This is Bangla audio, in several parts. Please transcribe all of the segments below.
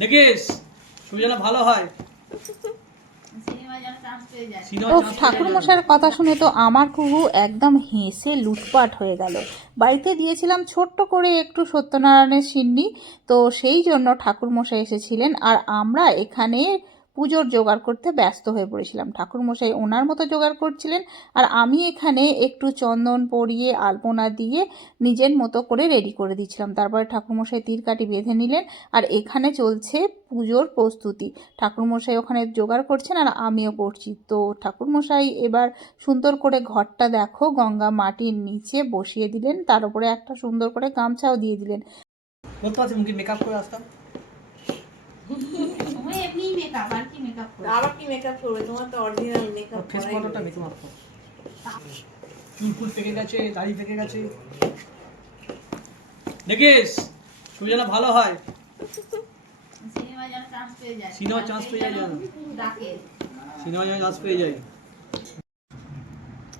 দেখিস ছবি যেন ভালো হয়। ঠাকুর মশাইয়ের কথা শুনে তো আমার কুহু একদম হেসে লুটপাট হয়ে গেল। বাড়িতে দিয়েছিলাম ছোট্ট করে একটু সত্যনারায়ণের সিন্নি, তো সেই জন্য ঠাকুর মশাই এসেছিলেন আর আমরা এখানে পুজোর জোগাড় করতে ব্যস্ত হয়ে পড়েছিলাম। ঠাকুর মশাই ওনার মতো জোগাড় করছিলেন আর আমি এখানে একটু চন্দন পরিয়ে আলপনা দিয়ে নিজের মতো করে রেডি করে দিচ্ছিলাম। তারপরে ঠাকুরমশাই তীরকাঠি বেঁধে নিলেন আর এখানে চলছে পুজোর প্রস্তুতি। ঠাকুরমশাই ওখানে জোগাড় করছেন আর আমিও করছি। তো ঠাকুরমশাই এবার সুন্দর করে ঘরটা দেখো গঙ্গা মাটির নিচে বসিয়ে দিলেন, তার উপরে একটা সুন্দর করে গামছাও দিয়ে দিলেন। বলতে পারছি মুখে মেকআপ করে আসতাম। ফেস ফটোটা মেকআপ করো। চুল ফুল পেকে গেছে, দাড়ি পেকে গেছে। দেখিস ছবি যেন ভালো হয়। সিনেমা চান্স পেয়ে যায় যেন। সিনেমা যেন চান্স পেয়ে যায়।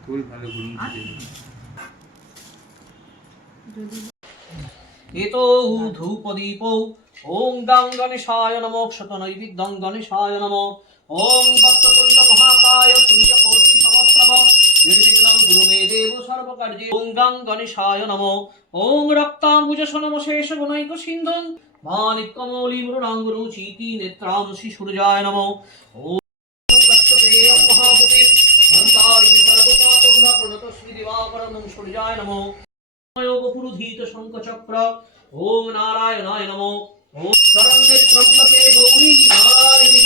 ফুল ভালো গুণ এতো ধূপদীপ ওম গং গণেশায় নমঃ শতনৈবিদ্যং গণেশায় নমঃ ওম ভক্ততুণ্ড মহাকায় সূর্যকোটি সমপ্রভ নির্বিঘ্नं কুরু মে দেব সর্বকার্যে ওম গং গণেশায় নমঃ ওম রক্তাম্বুজশনমশেষ গুণৈক সিন্ধুং মানিক্যমৌলি মৃণাঙ্গুরুচিতি নেত্রাংশি সূর্যায় নমঃ ওম লক্ষ্যপেয়ং মহাভূতির ঘণ্টারিং সর্বপাতঘ্ন প্রণতশ্রী দিবাকরণং সূর্যায় নমঃ পুরুধীত শঙ্খচক্র ওম নারায়ণায় নমঃ ওম শরণ্যে ত্রম্বকে গৌরী নারায়ণী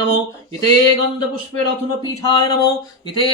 নমঃ ইতে গন্ধপুষ্পে রত্ন পীঠায় নমঃ ইতে